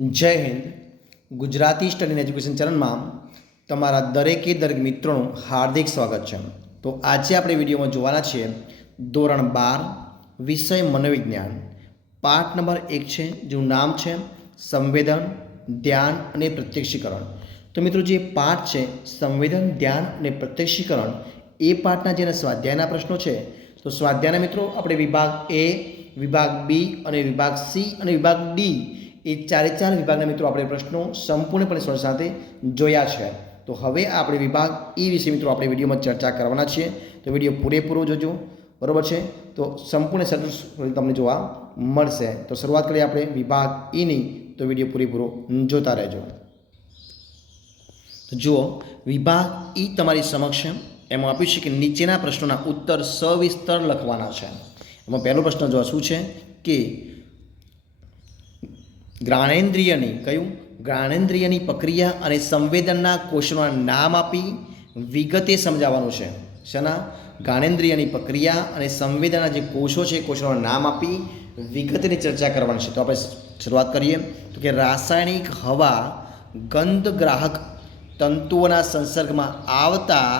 જય Hind. Gujarati study and education ચેનલમાં તમારા દરેકે દરેક મિત્રોનું હાર્દિક સ્વાગત છે. તો આજે આપણે વિડીયોમાં જોવાના છીએ ધોરણ 12 વિષય મનોવિજ્ઞાન પાઠ નંબર 1 છે, જેનું નામ છે સંવેદન, ધ્યાન અને પ્રત્યક્ષીકરણ. તો મિત્રો, જે પાઠ છે સંવેદન, ધ્યાન અને પ્રત્યક્ષીકરણ, એ પાઠના જેના સ્વાધ્યાયના પ્રશ્નો છે, તો સ્વાધ્યાયના મિત્રો આપણે વિભાગ એ, વિભાગ બી અને વિભાગ સી અને વિભાગ ડી, એ ચારે ચાર વિભાગના મિત્રો આપણે પ્રશ્નો સંપૂર્ણપણે સ્વર સાથે જોયા છે. તો હવે આપણે વિભાગ ઈ વિશે મિત્રો આપણે વિડીયોમાં ચર્ચા કરવાના છીએ. તો વિડીયો પૂરેપૂરો જોજો, બરાબર છે. તો સંપૂર્ણ સરળ તમને જોવા મળશે. તો શરૂઆત કરીએ આપણે વિભાગ ઈની. તો વિડીયો પૂરેપૂરો જોતા રહેજો. તો જુઓ, વિભાગ ઈ તમારી સમક્ષ એમાં આપ્યું છે કે નીચેના પ્રશ્નોના ઉત્તર સવિસ્તર લખવાના છે. એમાં પહેલો પ્રશ્ન જો શું છે કે જ્ઞાનેન્દ્રિયની પ્રક્રિયા અને સંવેદનના કોષોના નામ આપી વિગતે સમજાવવાનું છે. શેના? જ્ઞાનેન્દ્રિયની પ્રક્રિયા અને સંવેદનના જે કોષો છે, કોષોના નામ આપી વિગતની ચર્ચા કરવાની છે. તો આપણે શરૂઆત કરીએ તો કે રાસાયણિક હવા ગંધ ગ્રાહક તંતુઓના સંસર્ગમાં આવતા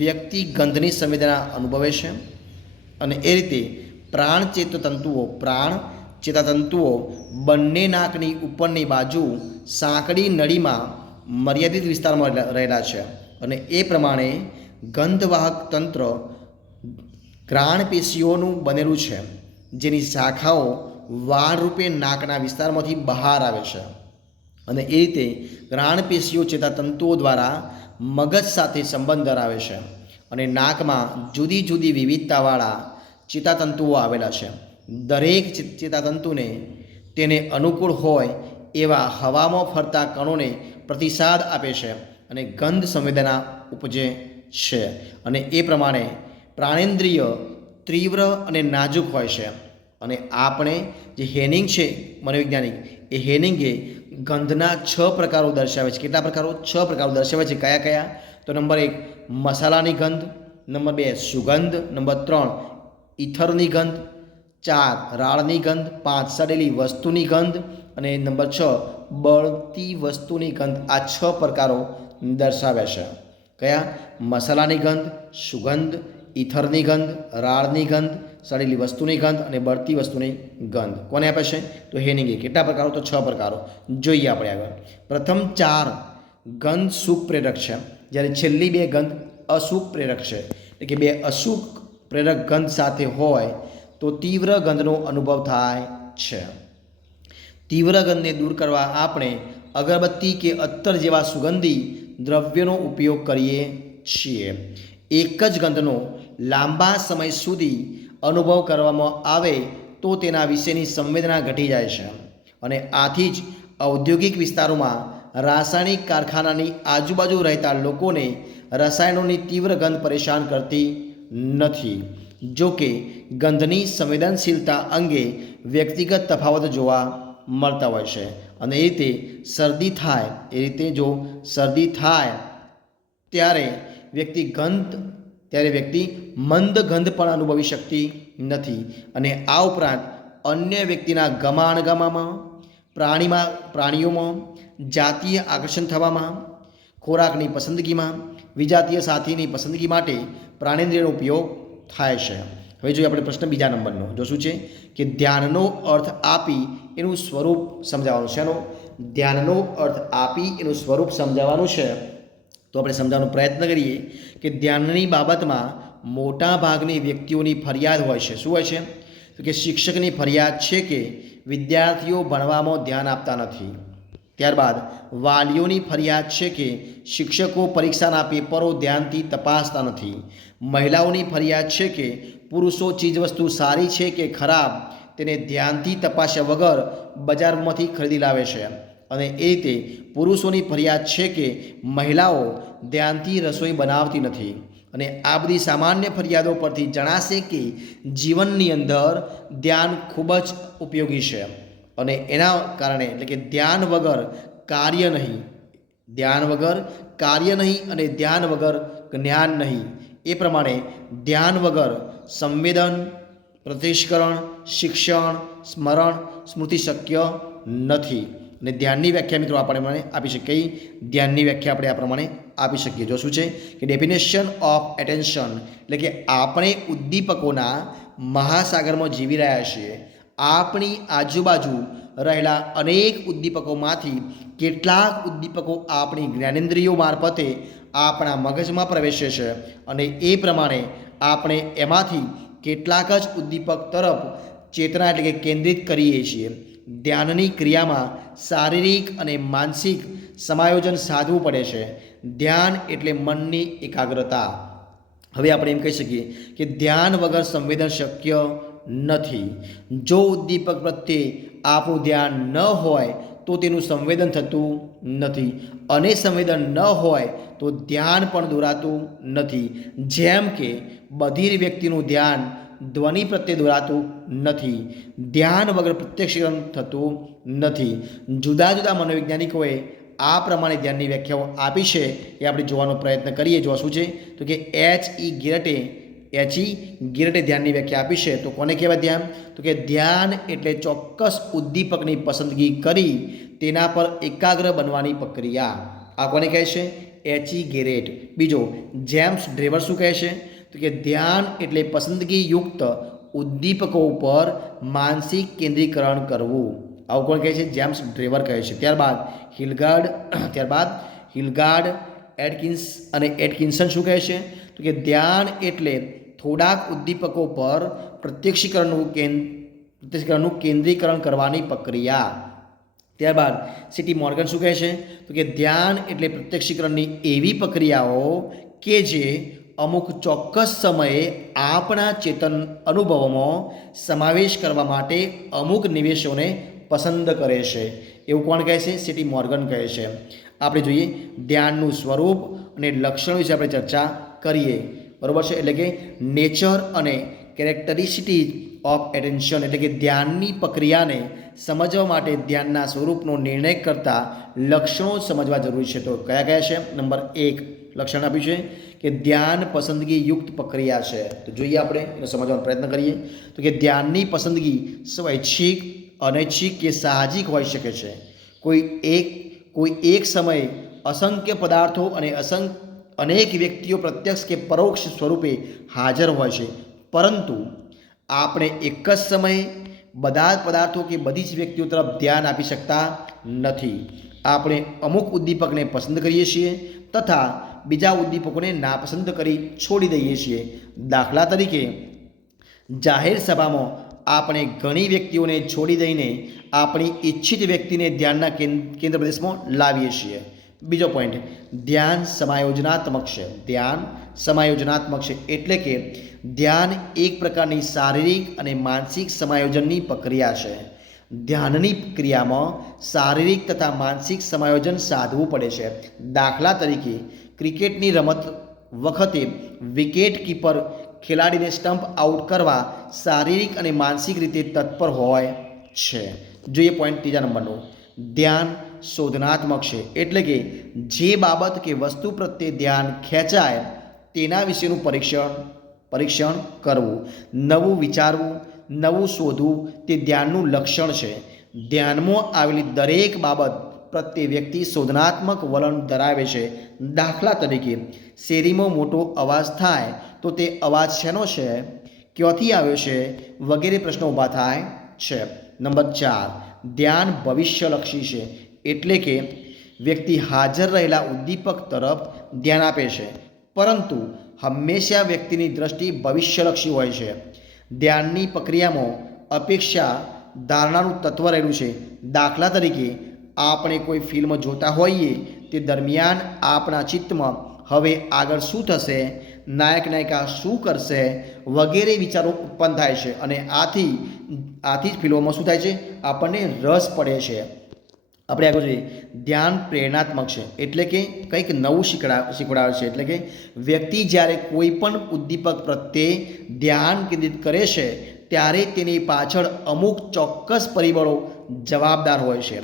વ્યક્તિ ગંધની સંવેદના અનુભવે છે, અને એ રીતે પ્રાણ ચેતાતંતુઓ બંને નાકની ઉપરની બાજુ સાંકડી નળીમાં મર્યાદિત વિસ્તારમાં રહેલા છે, અને એ પ્રમાણે ગંધવાહક તંત્ર ઘ્રાણપેશીઓનું બનેલું છે, જેની શાખાઓ વાળ રૂપે નાકના વિસ્તારમાંથી બહાર આવે છે, અને એ રીતે ઘ્રાણપેશીઓ ચેતાતંતુઓ દ્વારા મગજ સાથે સંબંધ ધરાવે છે, અને નાકમાં જુદી જુદી વિવિધતાવાળા ચેતાતંતુઓ આવેલા છે. દરેક ચેતાતંતુને તેને અનુકૂળ હોય એવા હવામાં ફરતા કણોને પ્રતિસાદ આપે છે અને ગંધ સંવેદના ઉપજે છે. અને એ પ્રમાણે પ્રાણેન્દ્રિય તીવ્ર અને નાજુક હોય છે. અને આપણે જે હેનિંગ છે મનોવૈજ્ઞાનિક, એ હેનિંગે ગંધના 6 પ્રકારો દર્શાવે છે. કેટલા પ્રકારો? 6 પ્રકારો દર્શાવે છે. કયા કયા? તો નંબર 1 મસાલાની ગંધ, નંબર 2 સુગંધ, નંબર 3 ઇથરની ગંધ, 4 રાળની ગંધ, 5 સડેલી વસ્તુની ગંધ, અને નંબર 6 બળતી વસ્તુની ગંધ. આ 6 પ્રકારો દર્શાવે છે. કયા? મસાલાની ગંધ, સુગંધ, ઇથરની ગંધ, રાળની ગંધ, સડેલી વસ્તુની ગંધ અને બળતી વસ્તુની ગંધ. કોને આપે છે? તો હેનિંગે. કેટલા પ્રકારો? તો 6 પ્રકારો. જોઈએ આપણે આગળ. પ્રથમ 4 ગંધ સુખ પ્રેરક છે, જ્યારે છેલ્લી 2 ગંધ અસુખ પ્રેરક છે. એટલે કે 2 અસુખ પ્રેરક ગંધ સાથે હોય તો તીવ્ર ગંધનો અનુભવ થાય છે. તીવ્ર ગંધને દૂર કરવા આપણે અગરબત્તી કે અત્તર જેવા સુગંધી દ્રવ્યોનો ઉપયોગ કરીએ છીએ. એક જ ગંધનો લાંબા સમય સુધી અનુભવ કરવામાં આવે તો તેના વિશેની સંવેદના ઘટી જાય છે, અને આથી જ ઔદ્યોગિક વિસ્તારોમાં રાસાયણિક કારખાનાની આજુબાજુ રહેતા લોકોને રસાયણોની તીવ્ર ગંધ પરેશાન કરતી નથી. જો કે ગંધની સંવેદનશીલતા અંગે વ્યક્તિગત તફાવત જોવા મળતા હોય છે, અને એ રીતે જો શરદી થાય ત્યારે વ્યક્તિ મંદ ગંધ પણ અનુભવી શકતી નથી. અને આ ઉપરાંત અન્ય વ્યક્તિના ગમાણગમામાં, પ્રાણીઓમાં જાતીય આકર્ષણ થવામાં, ખોરાકની પસંદગીમાં, વિજાતીય સાથીની પસંદગી માટે પ્રાણેન્દ્રિયનો ઉપયોગ થાય છે. હવે જોઈએ આપણે પ્રશ્ન બીજા નંબરનો. જો શું છે કે ધ્યાનનો અર્થ આપી એનું સ્વરૂપ સમજાવવાનું છે. એનો ધ્યાનનો અર્થ આપી એનું સ્વરૂપ સમજાવવાનું છે. તો આપણે સમજાવવાનો પ્રયત્ન કરીએ કે ધ્યાનની બાબતમાં મોટા ભાગની વ્યક્તિઓની ફરિયાદ હોય છે. શું હોય છે? તો કે શિક્ષકની ફરિયાદ છે કે વિદ્યાર્થીઓ ભણવામાં ધ્યાન આપતા નથી. ત્યારબાદ વાલીઓની ફરિયાદ છે કે શિક્ષકો પરીક્ષાના પેપરો ધ્યાનથી તપાસતા નથી. મહિલાઓની ફરિયાદ છે કે પુરુષો ચીજવસ્તુ સારી છે કે ખરાબ તેને ધ્યાનથી તપાસ્યા વગર બજારમાંથી ખરીદી લાવે છે. અને એ રીતે પુરુષોની ફરિયાદ છે કે મહિલાઓ ધ્યાનથી રસોઈ બનાવતી નથી. અને આ બધી સામાન્ય ફરિયાદો પરથી જણાશે કે જીવનની અંદર ધ્યાન ખૂબ જ ઉપયોગી છે, અને એના કારણે એટલે કે ધ્યાન વગર કાર્ય નહીં અને ધ્યાન વગર જ્ઞાન નહીં. એ પ્રમાણે ધ્યાન વગર સંવેદન, પ્રત્યક્ષીકરણ, શિક્ષણ, સ્મરણ, સ્મૃતિ શક્ય નથી. અને ધ્યાનની વ્યાખ્યા મિત્રો આપણે આપી શકીએ. ધ્યાનની વ્યાખ્યા આપણે આ પ્રમાણે આપી શકીએ. જો શું છે કે ડેફિનેશન ઓફ એટેન્શન એટલે કે આપણે ઉદ્દીપકોના મહાસાગરમાં જીવી રહ્યા છીએ. આપણી આજુબાજુ રહેલા અનેક ઉદ્દીપકોમાંથી કેટલાક ઉદ્દીપકો આપણી જ્ઞાનેન્દ્રિયો મારફતે આપણા મગજમાં પ્રવેશે છે અને એ પ્રમાણે આપણે એમાંથી કેટલાક જ ઉદ્દીપક તરફ ચેતના એટલે કે કેન્દ્રિત કરીએ છીએ. ધ્યાનની ક્રિયામાં શારીરિક અને માનસિક સમાયોજન સાધવું પડે છે. ધ્યાન એટલે મનની એકાગ્રતા. હવે આપણે એમ કહી શકીએ કે ધ્યાન વગર સંવેદન શક્ય નથી. જો ઉદ્દીપક પ્રત્યે આપણું ધ્યાન ન હોય તો તેનું સંવેદન થતું નથી અને સંવેદન ન હોય તો ધ્યાન પણ દોરાતું નથી. જેમ કે બધિર વ્યક્તિનું ધ્યાન ધ્વનિ પ્રત્યે દોરાતું નથી. ધ્યાન વગર પ્રત્યક્ષીકરણ થતું નથી. જુદા જુદા મનોવૈજ્ઞાનિકોએ આ પ્રમાણે ધ્યાનની વ્યાખ્યાઓ આપી છે એ આપણે જોવાનો પ્રયત્ન કરીએ. જો શું છે તો કે H.E. ગેરટે ધ્યાનની વ્યાખ્યા આપી છે. તો કોને કહેવાય ધ્યાન? તો કે ધ્યાન એટલે ચોક્કસ ઉદ્દીપકની પસંદગી કરી તેના પર એકાગ્ર બનવાની પ્રક્રિયા. આ કોને કહે છે? H.E. ગેરેટ. બીજો જેમ્સ ડ્રેવર શું કહે છે? તો કે ધ્યાન એટલે પસંદગીયુક્ત ઉદ્દીપકો ઉપર માનસિક કેન્દ્રીકરણ કરવું. આવું કોણ કહે છે? જેમ્સ ડ્રેવર કહે છે. ત્યારબાદ હિલગાર્ડ એટકિન્સન શું કહે છે? તો કે ધ્યાન એટલે થોડાક ઉદ્દીપકો પર પ્રત્યક્ષીકરણનું કેન્દ્રીકરણ કરવાની પ્રક્રિયા. ત્યારબાદ સીટી મોર્ગન શું કહે છે? તો કે ધ્યાન એટલે પ્રત્યક્ષીકરણની એવી પ્રક્રિયાઓ કે જે અમુક ચોક્કસ સમયે આપણા ચેતન અનુભવોમાં સમાવેશ કરવા માટે અમુક નિવેશોને પસંદ કરે છે. એવું કોણ કહે છે? સીટી મોર્ગન કહે છે. આપણે જોઈએ ધ્યાનનું સ્વરૂપ અને લક્ષણ વિશે આપણે ચર્ચા કરીએ. બરાબર છે. એટલે કે નેચર અને કેરેક્ટરિસ્ટિક ઓફ એટેન્શન એટલે કે ધ્યાનની પ્રક્રિયાને સમજવા માટે ધ્યાનના સ્વરૂપનો નિર્ણય કરતા લક્ષણો સમજવા જરૂરી છે. તો કયા કયા છે? નંબર 1 લક્ષણ આપ્યું છે કે ધ્યાન પસંદગીયુક્ત પ્રક્રિયા છે. તો જોઈએ આપણે એને સમજવાનો પ્રયત્ન કરીએ. તો કે ધ્યાનની પસંદગી સ્વૈચ્છિક, અનૈચ્છિક કે સાહજિક હોઈ શકે છે. કોઈ એક સમયે અસંખ્ય પદાર્થો અને અનેક વ્યક્તિઓ પ્રત્યક્ષ કે પરોક્ષ સ્વરૂપે હાજર હોય છે, પરંતુ આપણે એક જ સમયે બધા જ પદાર્થો કે બધી જ વ્યક્તિઓ તરફ ધ્યાન આપી શકતા નથી. આપણે અમુક ઉદ્દીપકને પસંદ કરીએ છીએ તથા બીજા ઉદ્દીપકોને નાપસંદ કરી છોડી દઈએ છીએ. દાખલા તરીકે જાહેર સભામાં આપણે ઘણી વ્યક્તિઓને છોડી દઈને આપણી ઈચ્છિત વ્યક્તિને ધ્યાનના કેન્દ્ર પ્રદેશમાં લાવીએ છીએ. બીજો પોઈન્ટ, ધ્યાન સમાયોજનાત્મક છે. ધ્યાન સમાયોજનાત્મક છે એટલે કે ધ્યાન એક પ્રકારની શારીરિક અને માનસિક સમાયોજનની પ્રક્રિયા છે. ધ્યાનની ક્રિયામાં શારીરિક તથા માનસિક સમાયોજન સાધવું પડે છે. દાખલા તરીકે ક્રિકેટની રમત વખતે વિકેટ કીપર ખેલાડીને સ્ટમ્પ આઉટ કરવા શારીરિક અને માનસિક રીતે તત્પર હોય છે. જોઈએ પોઈન્ટ ત્રીજા નંબરનો, ધ્યાન શોધનાત્મક છે એટલે કે જે બાબત કે વસ્તુ પ્રત્યે ધ્યાન ખેંચાય તેના વિશેનું પરીક્ષણ કરવું, નવું વિચારવું, નવું શોધવું તે ધ્યાનનું લક્ષણ છે. ધ્યાનમાં આવેલી દરેક બાબત પ્રત્યે વ્યક્તિ શોધનાત્મક વલણ ધરાવે છે. દાખલા તરીકે શેરીમાં મોટો અવાજ થાય તો તે અવાજ શેનો છે, ક્યાંથી આવ્યો છે વગેરે પ્રશ્નો ઊભા થાય છે. નંબર 4, ધ્યાન ભવિષ્યલક્ષી છે એટલે કે વ્યક્તિ હાજર રહેલા ઉદ્દીપક તરફ ધ્યાન આપે છે, પરંતુ હંમેશા વ્યક્તિની દ્રષ્ટિ ભવિષ્યલક્ષી હોય છે. ધ્યાનની પ્રક્રિયામાં અપેક્ષા ધારણાનું તત્વ રહેલું છે. દાખલા તરીકે આપણે કોઈ ફિલ્મ જોતા હોઈએ તે દરમિયાન આપણા ચિત્તમાં હવે આગળ શું થશે, નાયક નાયિકા શું કરશે વગેરે વિચારો ઉત્પન્ન થાય છે અને આથી જ ફિલ્મોમાં શું થાય છે, આપણને રસ પડે છે. આપણે આગળ જોઈએ, ધ્યાન પ્રેરણાત્મક છે એટલે કે કંઈક નવું શીખવાડે છે. એટલે કે વ્યક્તિ જ્યારે કોઈ પણ ઉદ્દીપક પ્રત્યે ધ્યાન કેન્દ્રિત કરે છે ત્યારે તેની પાછળ અમુક ચોક્કસ પરિબળો જવાબદાર હોય છે.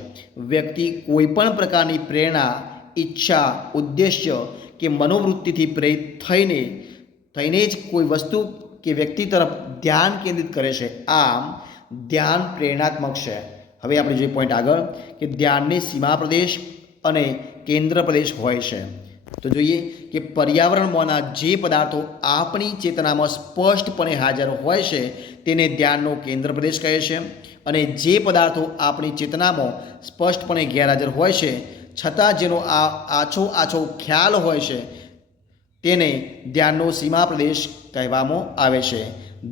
વ્યક્તિ કોઈ પણ પ્રકારની પ્રેરણા, ઈચ્છા, ઉદ્દેશ્ય કે મનોવૃત્તિથી પ્રેરિત થઈને જ કોઈ વસ્તુ કે વ્યક્તિ તરફ ધ્યાન કેન્દ્રિત કરે છે. આમ ધ્યાન પ્રેરણાત્મક છે. હવે આપણે જોઈએ પોઈન્ટ આગળ કે ધ્યાનને સીમા પ્રદેશ અને કેન્દ્ર પ્રદેશ હોય છે. તો જોઈએ કે પર્યાવરણમાંના જે પદાર્થો આપણી ચેતનામાં સ્પષ્ટપણે હાજર હોય છે તેને ધ્યાનનો કેન્દ્ર પ્રદેશ કહે છે, અને જે પદાર્થો આપણી ચેતનામાં સ્પષ્ટપણે ગેરહાજર હોય છે છતાં જેનો આછો ખ્યાલ હોય છે તેને ધ્યાનનો સીમા પ્રદેશ કહેવામાં આવે છે.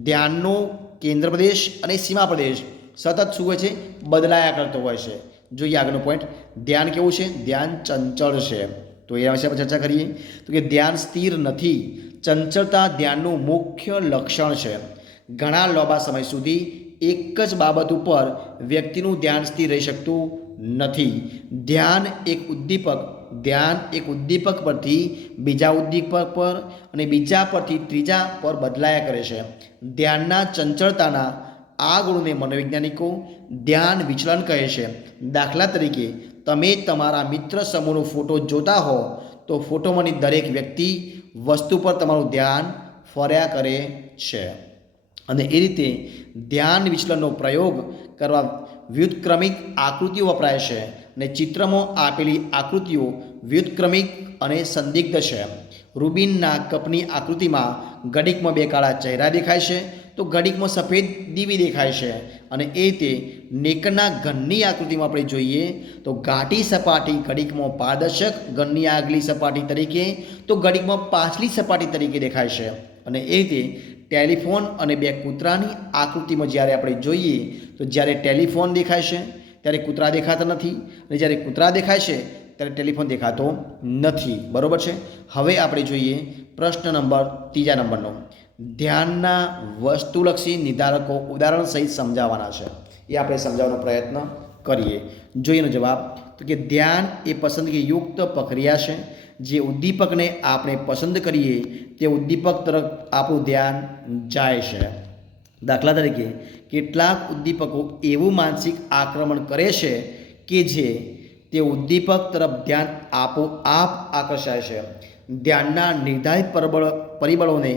ધ્યાનનો કેન્દ્ર પ્રદેશ અને સીમા પ્રદેશ સતત શું હોય છે? બદલાયા કરતો હોય છે. જોઈએ આગળનો પોઈન્ટ, ધ્યાન કેવું છે? ધ્યાન ચંચળ છે. તો એના વિશે આપણે ચર્ચા કરીએ. તો કે ધ્યાન સ્થિર નથી. ચંચળતા ધ્યાનનું મુખ્ય લક્ષણ છે. ઘણા લાંબા સમય સુધી એક જ બાબત ઉપર વ્યક્તિનું ધ્યાન સ્થિર રહી શકતું નથી. ધ્યાન એક ઉદ્દીપક પરથી બીજા ઉદ્દીપક પર અને બીજા પરથી ત્રીજા પર બદલાયા કરે છે. ધ્યાનના ચંચળતાના આ ગુણને મનોવૈજ્ઞાનિકો ધ્યાન વિચલન કહે છે. દાખલા તરીકે તમે તમારા મિત્ર સમૂહનો ફોટો જોતા હો તો ફોટોમાંની દરેક વ્યક્તિ વસ્તુ પર તમારું ધ્યાન ફર્યા કરે છે. અને એ રીતે ધ્યાન વિચલનનો પ્રયોગ કરવા વ્યુત્ક્રમિક આકૃતિઓ વપરાય છે, અને ચિત્રમાં આપેલી આકૃતિઓ વ્યુત્ક્રમિક અને સંદિગ્ધ છે. રૂબિનના કપની આકૃતિમાં ઘડીકમાં બે કાળા ચહેરા દેખાય છે તો ઘડીકમાં સફેદ દીવી દેખાય છે, અને એ રીતે નેકના ઘનની આકૃતિમાં આપણે જોઈએ તો ઘાટી સપાટી ઘડીકમાં પારદર્શક ઘનની આગલી સપાટી તરીકે તો ઘડીકમાં પાછલી સપાટી તરીકે દેખાય છે. અને એ રીતે ટેલિફોન અને બે કૂતરાની આકૃતિમાં જ્યારે આપણે જોઈએ તો જ્યારે ટેલિફોન દેખાય છે ત્યારે કૂતરા દેખાતા નથી, અને જ્યારે કૂતરા દેખાય છે ત્યારે ટેલિફોન દેખાતો નથી. બરાબર છે. હવે આપણે જોઈએ પ્રશ્ન નંબર 3 નંબરનો. ધ્યાનના વસ્તુલક્ષી નિર્ધારકો ઉદાહરણ સહિત સમજાવવાના છે. એ આપણે સમજાવવાનો પ્રયત્ન કરીએ. જોઈએનો જવાબ. તો કે ધ્યાન એ પસંદગીયુક્ત પ્રક્રિયા છે. જે ઉદ્દીપકને આપણે પસંદ કરીએ તે ઉદ્દીપક તરફ આપણું ધ્યાન જાય છે. દાખલા તરીકે કેટલાક ઉદ્દીપકો એવું માનસિક આક્રમણ કરે છે કે જે તે ઉદ્દીપક તરફ ધ્યાન આપોઆપ આકર્ષાય છે. ધ્યાનના નિર્ધારિત પરિબળોને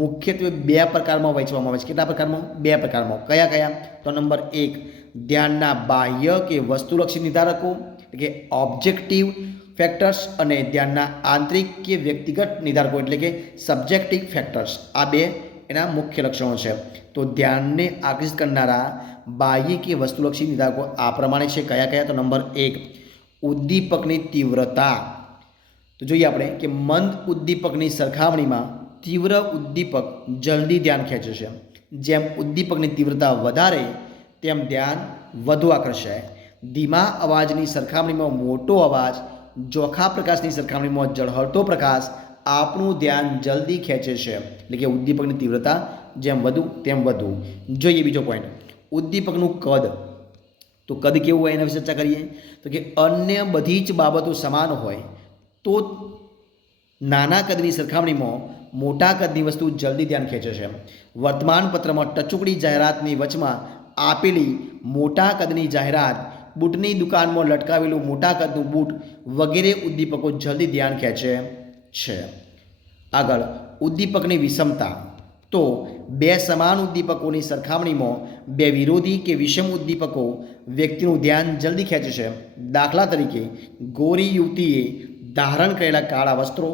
મુખ્યત્વે 2 પ્રકારમાં વહેંચવામાં આવે છે. કેટલા પ્રકારમાં? 2 પ્રકારમાં. કયા કયા? તો નંબર 1, ધ્યાનના બાહ્ય કે વસ્તુલક્ષી નિર્ધારકો એટલે કે ઓબ્જેક્ટિવ ફેક્ટર્સ, અને ધ્યાનના આંતરિક કે વ્યક્તિગત નિર્ધારકો એટલે કે સબ્જેક્ટિવ ફેક્ટર્સ. આ 2 એના મુખ્ય લક્ષણો છે. તો ધ્યાનને આકર્ષિત કરનારા બાહ્ય કે વસ્તુલક્ષી નિર્ધારકો આ પ્રમાણે છે. કયા કયા? તો નંબર 1, ઉદ્દીપકની તીવ્રતા. તો જોઈએ આપણે કે મંદ ઉદ્દીપકની સરખામણીમાં તીવ્ર ઉદ્દીપક જલ્દી ધ્યાન ખેંચે છે. જેમ ઉદ્દીપકની તીવ્રતા વધારે તેમ ધ્યાન વધુ આકર્ષાય. ધીમા અવાજની સરખામણીમાં મોટો અવાજ, ચોખ્ખા પ્રકાશની સરખામણીમાં ઝળહળતો પ્રકાશ આપણું ધ્યાન જલ્દી ખેંચે છે. એટલે કે ઉદ્દીપકની તીવ્રતા જેમ વધુ તેમ વધુ. જોઈએ બીજો પોઈન્ટ, ઉદ્દીપકનું કદ. તો કદ કેવું હોય એના વિશે ચર્ચા કરીએ. તો કે અન્ય બધી જ બાબતો સમાન હોય તો નાના કદની સરખામણીમાં મોટા કદની વસ્તુ જલ્દી ધ્યાન ખેંચે છે. વર્તમાનપત્રમાં ટચુકડી જાહેરાતની વચમાં આપેલી મોટા કદની જાહેરાત, બૂટની દુકાનમાં લટકાવેલું મોટા કદનું બૂટ વગેરે ઉદ્દીપકો જલ્દી ધ્યાન ખેંચે છે. આગળ, ઉદ્દીપકની વિષમતા. તો 2 સમાન ઉદ્દીપકોની સરખામણીમાં 2 વિરોધી કે વિષમ ઉદ્દીપકો વ્યક્તિનું ધ્યાન જલ્દી ખેંચે છે. દાખલા તરીકે ગોરી યુવતીએ ધારણ કરેલા કાળા વસ્ત્રો,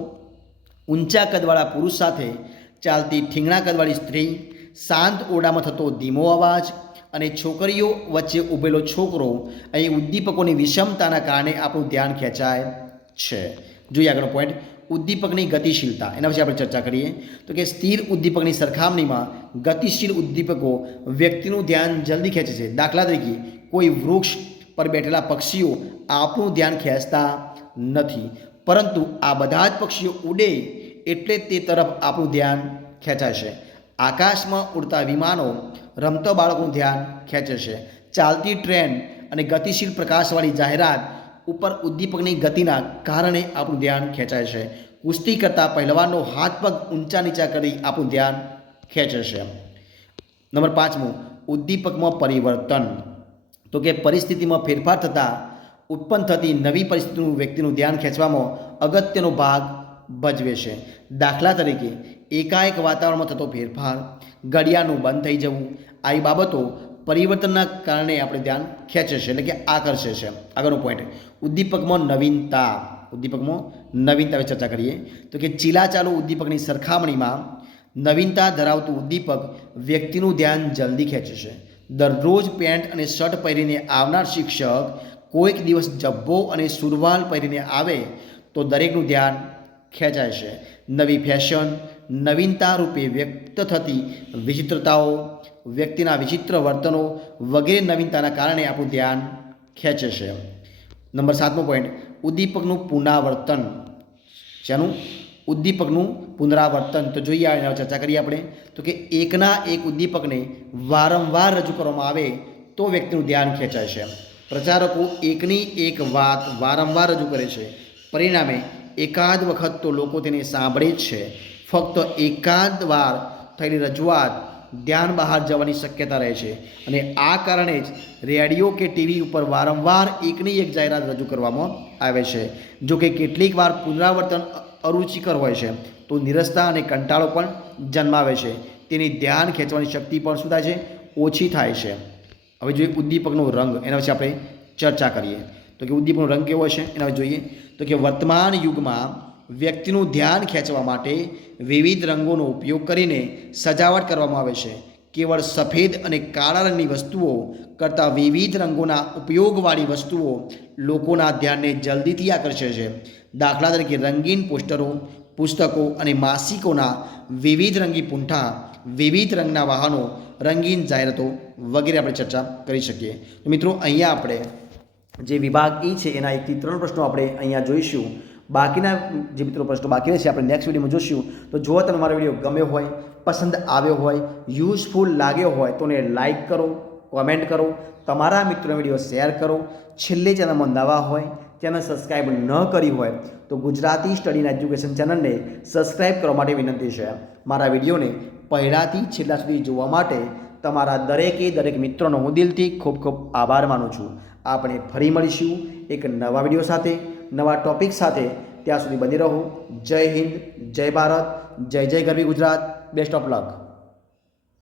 ઊંચા કદવાળા પુરુષ સાથે ચાલતી ઠીંગણા કદવાળી સ્ત્રી, શાંત ઓરડામાં થતો ધીમો અવાજ અને છોકરીઓ વચ્ચે ઊભેલો છોકરો, અહીં ઉદ્દીપકોની વિષમતાના કારણે આપણું ધ્યાન ખેંચાય છે. જોઈએ આગળનો પોઈન્ટ, ઉદ્દીપકની ગતિશીલતા. એના વિશે આપણે ચર્ચા કરીએ. તો કે સ્થિર ઉદ્દીપકની સરખામણીમાં ગતિશીલ ઉદ્દીપકો વ્યક્તિનું ધ્યાન જલ્દી ખેંચે છે. દાખલા તરીકે કોઈ વૃક્ષ પર બેઠેલા પક્ષીઓ આપણું ધ્યાન ખેંચતા નથી, પરંતુ આ બધા જ પક્ષીઓ ઉડે એટલે તે તરફ આપણું ધ્યાન ખેંચાશે. આકાશમાં ઉડતા વિમાનો રમતા બાળકોનું ધ્યાન ખેંચે છે. ચાલતી ટ્રેન અને ગતિશીલ પ્રકાશવાળી જાહેરાત ઉપર ઉદ્દીપકની ગતિના કારણે આપણું ધ્યાન ખેંચાય છે. કુસ્તી કરતા પહેલવાનનો હાથ પગ ઊંચા નીચા કરી આપણું ધ્યાન ખેંચે છે. નંબર 5, ઉદ્દીપકમાં પરિવર્તન. તો કે પરિસ્થિતિમાં ફેરફાર થતાં ઉત્પન્ન થતી નવી પરિસ્થિતિનું વ્યક્તિનું ધ્યાન ખેંચવામાં અગત્યનો ભાગ ભજવે છે. દાખલા તરીકે એકાએક વાતાવરણમાં થતો ફેરફાર, ઘડિયાળનું બંધ થઈ જવું, આવી બાબતો પરિવર્તનના કારણે આપણે ધ્યાન ખેંચે છે એટલે કે આકર્ષે છે. આગળનો પોઈન્ટ, ઉદ્દીપકમાં નવીનતા. ઉદ્દીપકમાં નવીનતા વિશે ચર્ચા કરીએ તો કે ચીલાચાલુ ઉદ્દીપકની સરખામણીમાં નવીનતા ધરાવતું ઉદ્દીપક વ્યક્તિનું ધ્યાન જલ્દી ખેંચે છે. દરરોજ પેન્ટ અને શર્ટ પહેરીને આવનાર શિક્ષક કોઈક દિવસ જબ્બો અને સુરવાલ પહેરીને આવે તો દરેકનું ધ્યાન ખેંચાય છે. નવી ફેશન, નવીનતા રૂપે વ્યક્ત થતી વિચિત્રતાઓ, વ્યક્તિના વિચિત્ર વર્તનો વગેરે નવીનતાના કારણે આપણું ધ્યાન ખેંચે છે. નંબર 7મો પોઈન્ટ, ઉદ્દીપકનું પુનરાવર્તન. જેનું ઉદ્દીપકનું પુનરાવર્તન. તો જોઈએ એના ચર્ચા કરીએ આપણે તો કે એકના એક ઉદ્દીપકને વારંવાર રજૂ કરવામાં આવે તો વ્યક્તિનું ધ્યાન ખેંચાય છે. પ્રચારકો એકની એક વાત વારંવાર રજૂ કરે છે, પરિણામે એકાદ વખત તો લોકો તેને સાંભળે જ છે. ફક્ત એકાદ વાર થયેલી રજૂઆત ધ્યાન બહાર જવાની શક્યતા રહે છે અને આ કારણે જ રેડિયો કે ટીવી ઉપર વારંવાર એકની એક જાહેરાત રજૂ કરવામાં આવે છે. જો કે કેટલીક વાર પુનરાવર્તન અરુચિકર હોય છે તો નિરસતા અને કંટાળો પણ જન્માવે છે. તેની ધ્યાન ખેંચવાની શક્તિ પણ શું થાય છે? ઓછી થાય છે. હવે જોઈએ ઉદ્દીપકનો રંગ, એના વિશે આપણે ચર્ચા કરીએ તો કે ઉદ્દીપકનો રંગ કેવો છે એના વિશે જોઈએ તો કે વર્તમાન યુગમાં વ્યક્તિનું ધ્યાન ખેંચવા માટે વિવિધ રંગોનો ઉપયોગ કરીને સજાવટ કરવામાં આવે છે. કેવળ સફેદ અને કાળા રંગની વસ્તુઓ કરતાં વિવિધ રંગોના ઉપયોગવાળી વસ્તુઓ લોકોના ધ્યાનને જલ્દીથી આકર્ષે છે. દાખલા તરીકે રંગીન પોસ્ટરો, પુસ્તકો અને માસિકોના વિવિધ રંગી પૂંઠા, વિવિધ રંગના વાહનો, રંગીન જાહેરાતો વગેરે આપણે ચર્ચા કરી શકીએ. તો મિત્રો અહીંયા આપણે જે વિભાગ E છે એના 1 થી 3 પ્રશ્નો આપણે અહીંયા જોઈશું. બાકીના જે મિત્રો પ્રશ્નો બાકી રહેશે આપણે નેક્સ્ટ વિડીયોમાં જોઈશું. તો જો તમને મારો વિડીયો ગમ્યો હોય, પસંદ આવ્યો હોય, યુઝફુલ લાગ્યો હોય તો ને લાઇક કરો, કોમેન્ટ કરો, તમારા મિત્રોને વિડીયો શેર કરો. છેલ્લે ચેનલમાં નવા હોય, ચેનલ સબસ્ક્રાઈબ ન કરી હોય તો ગુજરાતી સ્ટડી એન્ડ એજ્યુકેશન ચેનલને સબસ્ક્રાઈબ કરવા માટે વિનંતી છે. મારા વિડીયોને પહેલાંથી છેલ્લા સુધી જોવા માટે તમારા દરેક મિત્રોનો હું દિલથી ખૂબ ખૂબ આભાર માનું છું. આપણે ફરી મળીશું એક નવા વિડીયો સાથે, નવા ટોપિક સાથે. ત્યાં સુધી બની રહો. જય હિન્દ, જય ભારત, જય જય ગરવી ગુજરાત. Best of luck.